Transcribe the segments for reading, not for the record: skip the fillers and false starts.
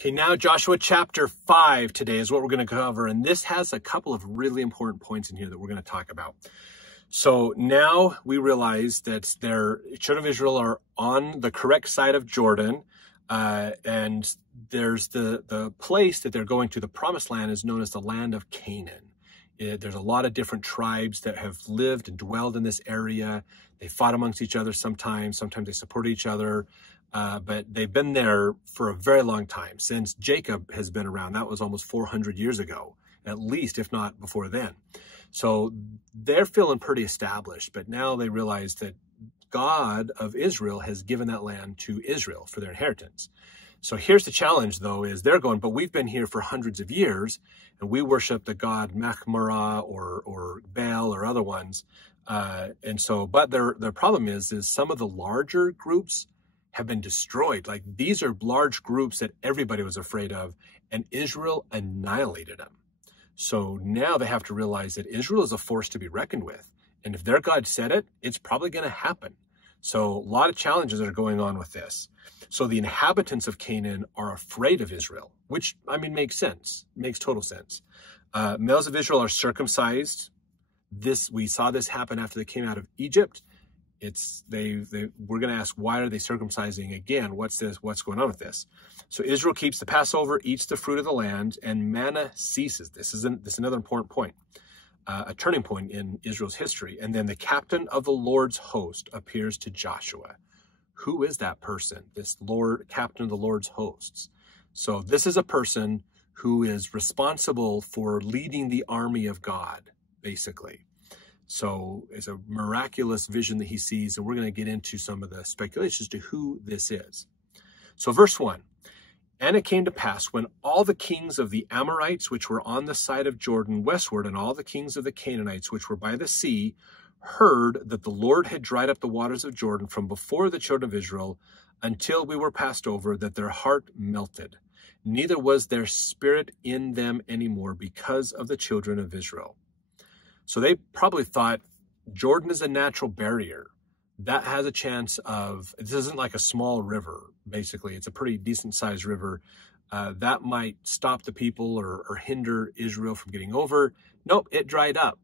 Okay, now Joshua chapter 5 today is what we're going to cover, and this has a couple of really important points in here that we're going to talk about. So now we realize that the children of Israel are on the correct side of Jordan, and there's the place that they're going to, the promised land, is known as the land of Canaan. There's a lot of different tribes that have lived and dwelled in this area. They fought amongst each other sometimes they support each other. But they've been there for a very long time, since Jacob has been around. That was almost 400 years ago, at least, if not before then. So they're feeling pretty established, but now they realize that God of Israel has given that land to Israel for their inheritance. So here's the challenge, though, is they're going, but we've been here for hundreds of years, and we worship the god Machmarah or Baal or other ones. But their problem is some of the larger groups have been destroyed. Like, these are large groups that everybody was afraid of, and Israel annihilated them. So now they have to realize that Israel is a force to be reckoned with. And if their God said it, it's probably going to happen. So a lot of challenges that are going on with this. So the inhabitants of Canaan are afraid of Israel, which, I mean, makes sense, makes total sense. Males of Israel are circumcised. We saw this happen after they came out of Egypt. We're going to ask, why are they circumcising again? What's going on with this? So Israel keeps the Passover, eats the fruit of the land, and manna ceases. This is another important point, a turning point in Israel's history. And then the captain of the Lord's host appears to Joshua. Who is that person? This captain of the Lord's hosts. So this is a person who is responsible for leading the army of God, basically. So it's a miraculous vision that he sees, and we're going to get into some of the speculations to who this is. So verse 1, and it came to pass when all the kings of the Amorites, which were on the side of Jordan westward, and all the kings of the Canaanites, which were by the sea, heard that the Lord had dried up the waters of Jordan from before the children of Israel until we were passed over, that their heart melted. Neither was their spirit in them anymore because of the children of Israel. So they probably thought Jordan is a natural barrier. That has a chance of, this isn't like a small river, basically. It's a pretty decent sized river. That might stop the people or hinder Israel from getting over. Nope, it dried up.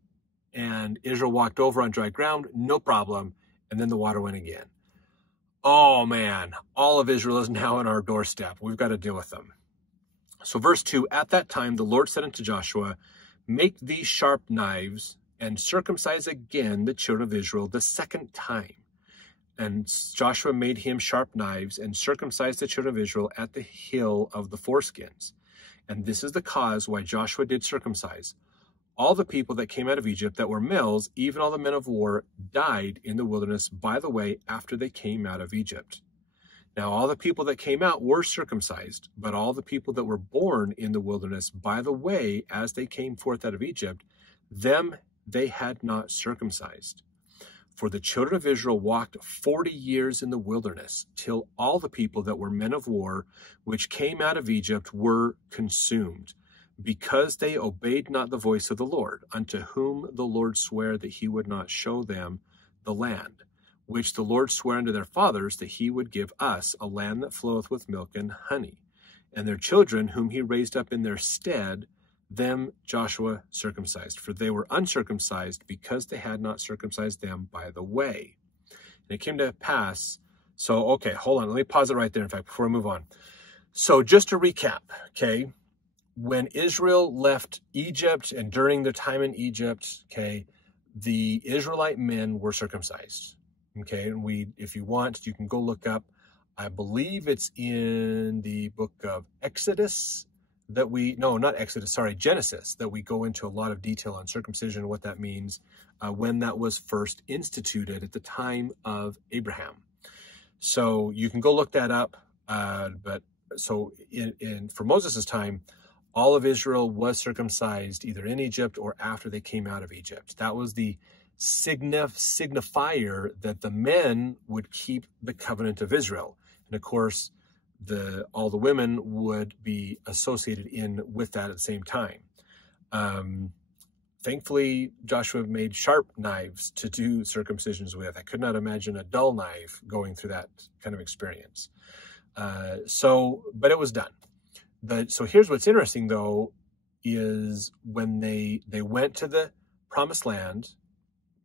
And Israel walked over on dry ground, no problem. And then the water went again. Oh man, all of Israel is now on our doorstep. We've got to deal with them. So verse 2, at that time the Lord said unto Joshua, make these sharp knives and circumcise again the children of Israel the second time. And Joshua made him sharp knives and circumcised the children of Israel at the hill of the foreskins. And this is the cause why Joshua did circumcise. All the people that came out of Egypt that were males, even all the men of war, died in the wilderness by the way after they came out of Egypt. Now all the people that came out were circumcised, but all the people that were born in the wilderness by the way as they came forth out of Egypt, them they had not circumcised. For the children of Israel walked 40 years in the wilderness, till all the people that were men of war, which came out of Egypt, were consumed, because they obeyed not the voice of the Lord, unto whom the Lord sware that he would not show them the land, which the Lord sware unto their fathers, that he would give us a land that floweth with milk and honey. And their children, whom he raised up in their stead, them Joshua circumcised, for they were uncircumcised, because they had not circumcised them by the way. And it came to pass, so, okay, hold on, let me pause it right there, in fact, before I move on. So just to recap, okay, when Israel left Egypt and during their time in Egypt, okay, the Israelite men were circumcised. Okay, and if you want, you can go look up, I believe it's in the book of Genesis, that we go into a lot of detail on circumcision and what that means, when that was first instituted at the time of Abraham. So you can go look that up. For Moses' time, all of Israel was circumcised either in Egypt or after they came out of Egypt. That was the signifier that the men would keep the covenant of Israel. And of course, all the women would be associated with that at the same time. Thankfully, Joshua made sharp knives to do circumcisions with. I could not imagine a dull knife going through that kind of experience. But it was done. So here's what's interesting, though, is when they went to the promised land.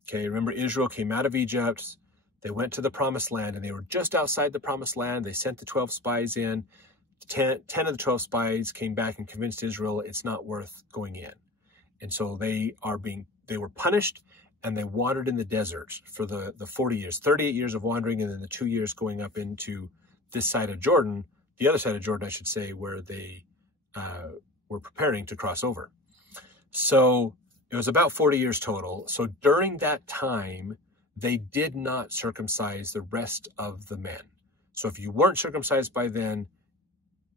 Okay, remember Israel came out of Egypt. They went to the promised land, and they were just outside the promised land. They sent the 12 spies in. 10 of the 12 spies came back and convinced Israel it's not worth going in. And so they were punished, and they wandered in the desert for the 40 years, 38 years of wandering, and then the 2 years going up into this side of Jordan, the other side of Jordan, I should say, where they were preparing to cross over. So it was about 40 years total. So during that time, they did not circumcise the rest of the men. So if you weren't circumcised by then,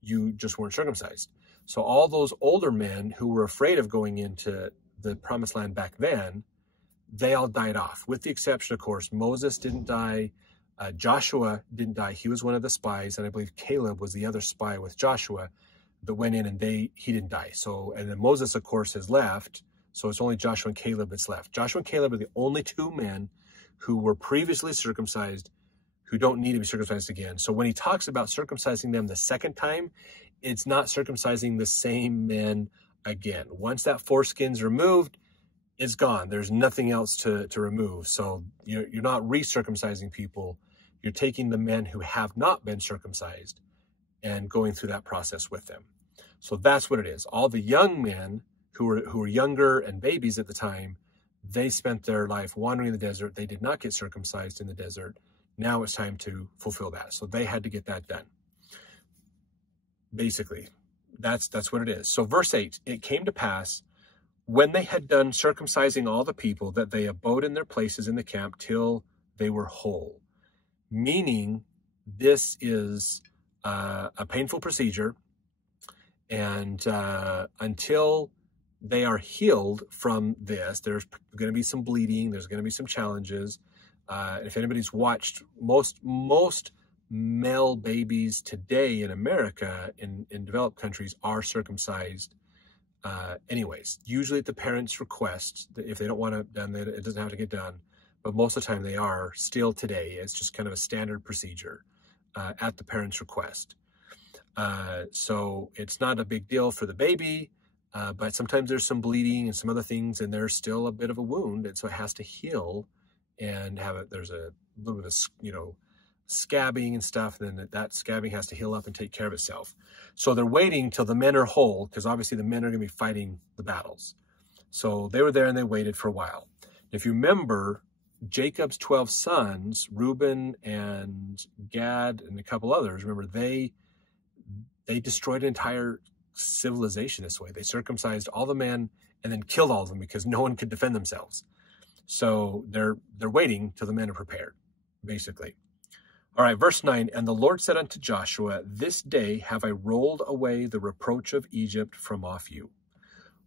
you just weren't circumcised. So all those older men who were afraid of going into the promised land back then, they all died off, with the exception, of course, Moses didn't die. Joshua didn't die. He was one of the spies. And I believe Caleb was the other spy with Joshua that went in, and he didn't die. So, and then Moses, of course, has left. So it's only Joshua and Caleb that's left. Joshua and Caleb are the only two men who were previously circumcised who don't need to be circumcised again. So when he talks about circumcising them the second time, it's not circumcising the same men again. Once that foreskin's removed, it's gone. There's nothing else to remove. So you're not re-circumcising people. You're taking the men who have not been circumcised and going through that process with them. So that's what it is. All the young men who were younger and babies at the time, they spent their life wandering in the desert. They did not get circumcised in the desert. Now it's time to fulfill that. So they had to get that done. Basically, that's what it is. So verse 8, it came to pass when they had done circumcising all the people that they abode in their places in the camp till they were whole. Meaning this is a painful procedure, and until they are healed from this, there's going to be some bleeding, there's going to be some challenges. If anybody's watched, most male babies today in America, in developed countries, are circumcised anyways, usually at the parents' request. If they don't want it done, it doesn't have to get done. But most of the time they are still today. It's just kind of a standard procedure at the parents' request. So it's not a big deal for the baby, but sometimes there's some bleeding and some other things, and there's still a bit of a wound, and so it has to heal and there's a little bit of, scabbing and stuff, and then that scabbing has to heal up and take care of itself. So they're waiting till the men are whole, because obviously the men are going to be fighting the battles. So they were there and they waited for a while. If you remember, Jacob's 12 sons, Reuben and Gad and a couple others, remember, they destroyed an entire civilization this way. They circumcised all the men and then killed all of them because no one could defend themselves. So they're waiting till the men are prepared, basically. All right, verse 9, and the Lord said unto Joshua, this day have I rolled away the reproach of Egypt from off you.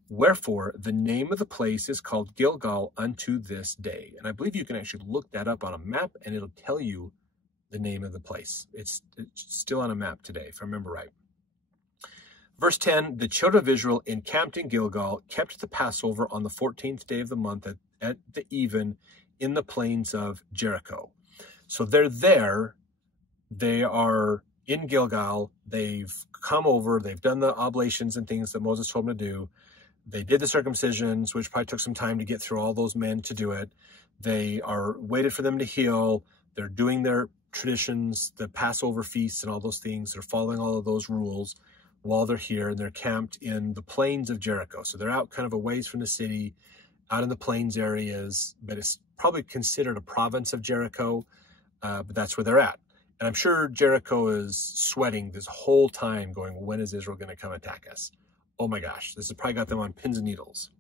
Wherefore, the name of the place is called Gilgal unto this day. And I believe you can actually look that up on a map, and it'll tell you the name of the place. It's still on a map today, if I remember right. Verse 10, the children of Israel encamped in Gilgal, kept the Passover on the 14th day of the month at the even in the plains of Jericho. So they're there. They are in Gilgal. They've come over. They've done the oblations and things that Moses told them to do. They did the circumcisions, which probably took some time to get through all those men to do it. They are waited for them to heal. They're doing their traditions, the Passover feasts and all those things. They're following all of those rules while they're here, and they're camped in the plains of Jericho. So they're out kind of a ways from the city, out in the plains areas, but it's probably considered a province of Jericho, but that's where they're at. And I'm sure Jericho is sweating this whole time going, when is Israel going to come attack us? Oh my gosh, this has probably got them on pins and needles.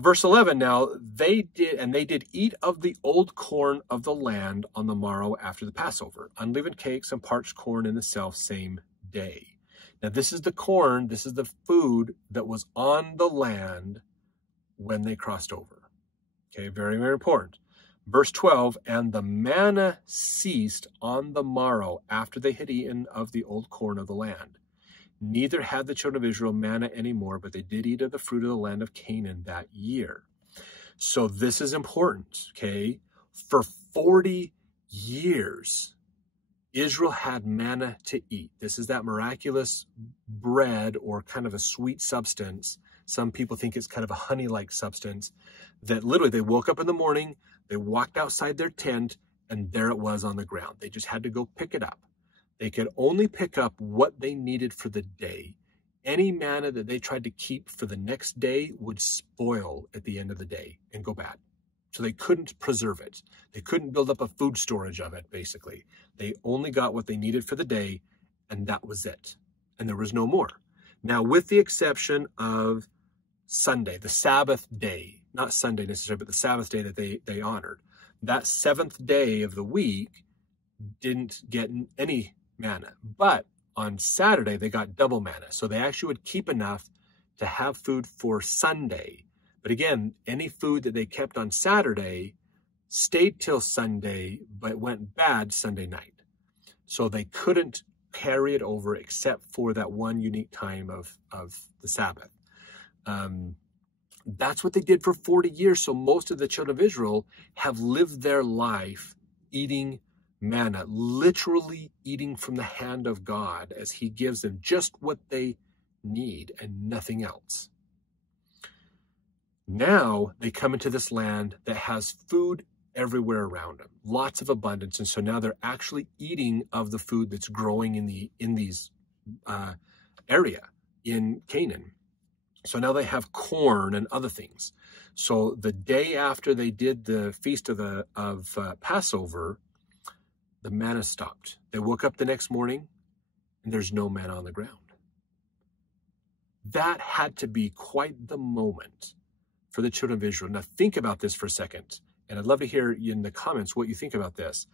Verse 11, now they did eat of the old corn of the land on the morrow after the Passover, unleavened cakes and parched corn in the self same day. Now this is the corn, this is the food that was on the land when they crossed over. Okay, very, very important. Verse 12, and the manna ceased on the morrow after they had eaten of the old corn of the land. Neither had the children of Israel manna anymore, but they did eat of the fruit of the land of Canaan that year. So this is important, okay? For 40 years, Israel had manna to eat. This is that miraculous bread, or kind of a sweet substance. Some people think it's kind of a honey-like substance that literally they woke up in the morning, they walked outside their tent, and there it was on the ground. They just had to go pick it up. They could only pick up what they needed for the day. Any manna that they tried to keep for the next day would spoil at the end of the day and go bad. So they couldn't preserve it. They couldn't build up a food storage of it, basically. They only got what they needed for the day, and that was it. And there was no more. Now, with the exception of Sunday, the Sabbath day, not Sunday necessarily, but the Sabbath day that they honored, that seventh day of the week didn't get any manna. But on Saturday, they got double manna. So they actually would keep enough to have food for Sunday. But again, any food that they kept on Saturday stayed till Sunday, but went bad Sunday night. So they couldn't carry it over except for that one unique time of the Sabbath. That's what they did for 40 years. So most of the children of Israel have lived their life eating manna, literally eating from the hand of God as he gives them just what they need and nothing else. Now they come into this land that has food everywhere around them, lots of abundance. And so now they're actually eating of the food that's growing in these area in Canaan. So now they have corn and other things. So the day after they did the feast of Passover, the manna stopped. They woke up the next morning and there's no manna on the ground. That had to be quite the moment for the children of Israel. Now think about this for a second. And I'd love to hear in the comments what you think about this.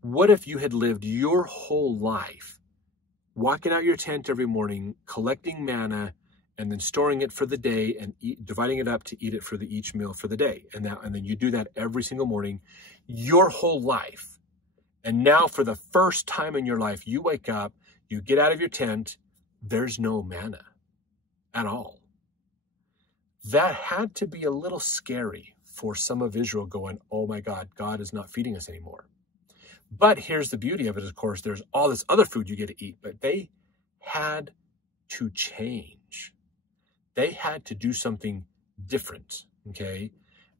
What if you had lived your whole life walking out your tent every morning, collecting manna, and then storing it for the day and dividing it up to eat it for each meal for the day. And then you do that every single morning, your whole life. And now for the first time in your life, you wake up, you get out of your tent, there's no manna at all. That had to be a little scary for some of Israel going, oh my God, God is not feeding us anymore. But here's the beauty of it, of course, there's all this other food you get to eat, but they had to change. They had to do something different, okay?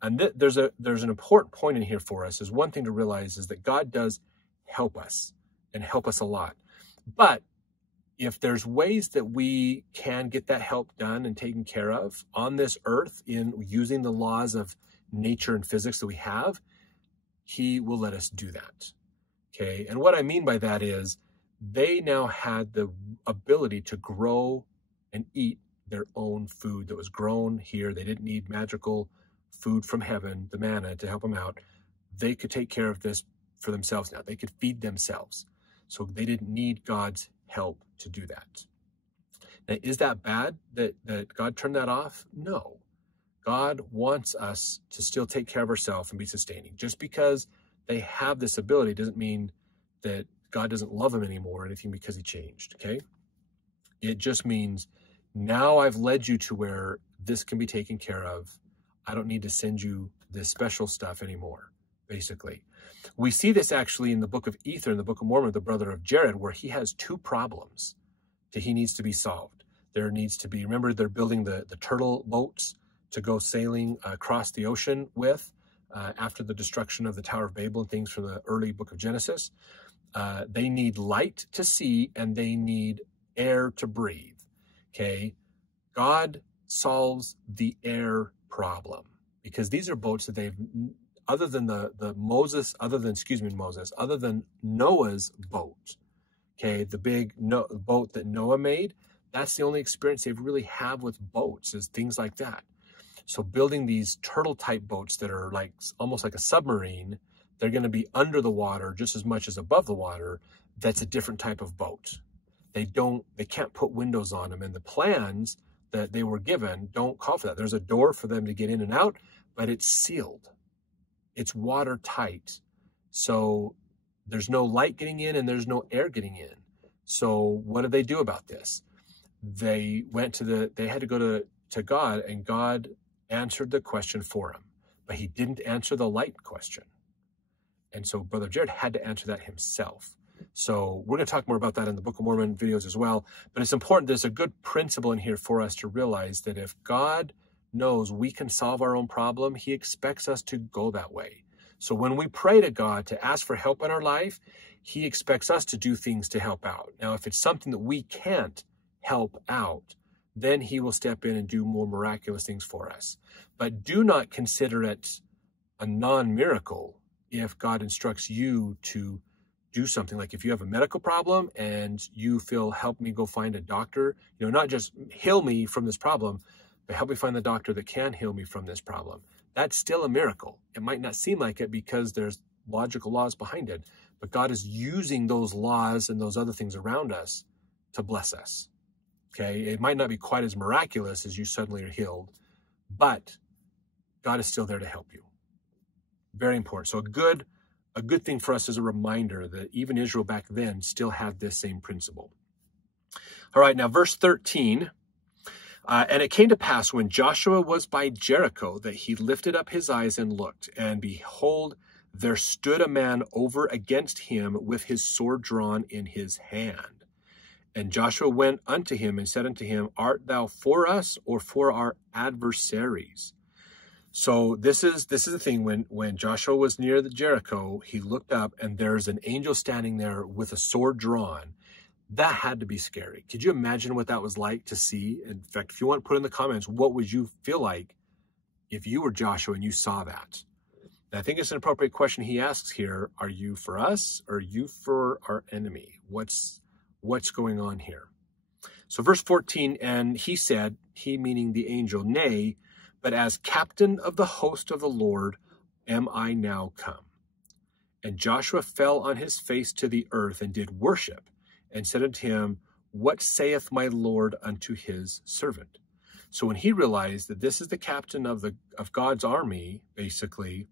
And there's an important point in here for us. Is one thing to realize is that God does help us and help us a lot. But if there's ways that we can get that help done and taken care of on this earth in using the laws of nature and physics that we have, he will let us do that, okay? And what I mean by that is they now had the ability to grow and eat their own food that was grown here. They didn't need magical food from heaven, the manna, to help them out. They could take care of this for themselves now. They could feed themselves. So they didn't need God's help to do that. Now, is that bad that God turned that off? No. God wants us to still take care of ourselves and be sustaining. Just because they have this ability doesn't mean that God doesn't love them anymore or anything because he changed, okay? It just means now I've led you to where this can be taken care of. I don't need to send you this special stuff anymore, basically. We see this actually in the book of Ether, in the book of Mormon, the brother of Jared, where he has two problems that he needs to be solved. There needs to be, remember, they're building the turtle boats to go sailing across the ocean with after the destruction of the Tower of Babel and things from the early book of Genesis. They need light to see and they need air to breathe. Okay, God solves the air problem because these are boats that they've, other than other than Noah's boat, okay, the big boat that Noah made, that's the only experience they've really have with boats is things like that. So building these turtle type boats that are like almost like a submarine, they're going to be under the water just as much as above the water. That's a different type of boat. They can't put windows on them, and the plans that they were given don't call for that. There's a door for them to get in and out, but it's sealed. It's watertight. So there's no light getting in and there's no air getting in. So what did they do about this? They had to go to God, and God answered the question for him, but he didn't answer the light question. And so Brother Jared had to answer that himself. So we're going to talk more about that in the Book of Mormon videos as well. But it's important, there's a good principle in here for us to realize that if God knows we can solve our own problem, he expects us to go that way. So when we pray to God to ask for help in our life, he expects us to do things to help out. Now, if it's something that we can't help out, then he will step in and do more miraculous things for us. But do not consider it a non-miracle if God instructs you to do something. Like if you have a medical problem and you feel, help me go find a doctor, not just heal me from this problem, but help me find the doctor that can heal me from this problem. That's still a miracle. It might not seem like it because there's logical laws behind it, but God is using those laws and those other things around us to bless us. Okay, it might not be quite as miraculous as you suddenly are healed, but God is still there to help you. Very important. So a good thing for us is a reminder that even Israel back then still had this same principle. All right, now verse 13. And it came to pass when Joshua was by Jericho that he lifted up his eyes and looked, and behold, there stood a man over against him with his sword drawn in his hand. And Joshua went unto him and said unto him, Art thou for us or for our adversaries? So this is the thing. When Joshua was near the Jericho, he looked up and there's an angel standing there with a sword drawn. That had to be scary. Could you imagine what that was like to see? In fact, if you want to put in the comments, what would you feel like if you were Joshua and you saw that? And I think it's an appropriate question he asks here. Are you for us or are you for our enemy? What's going on here? So verse 14, and he said, he meaning the angel, nay, but as captain of the host of the Lord am I now come. And Joshua fell on his face to the earth and did worship, and said unto him, What saith my Lord unto his servant? So when he realized that this is the captain of God's army, basically,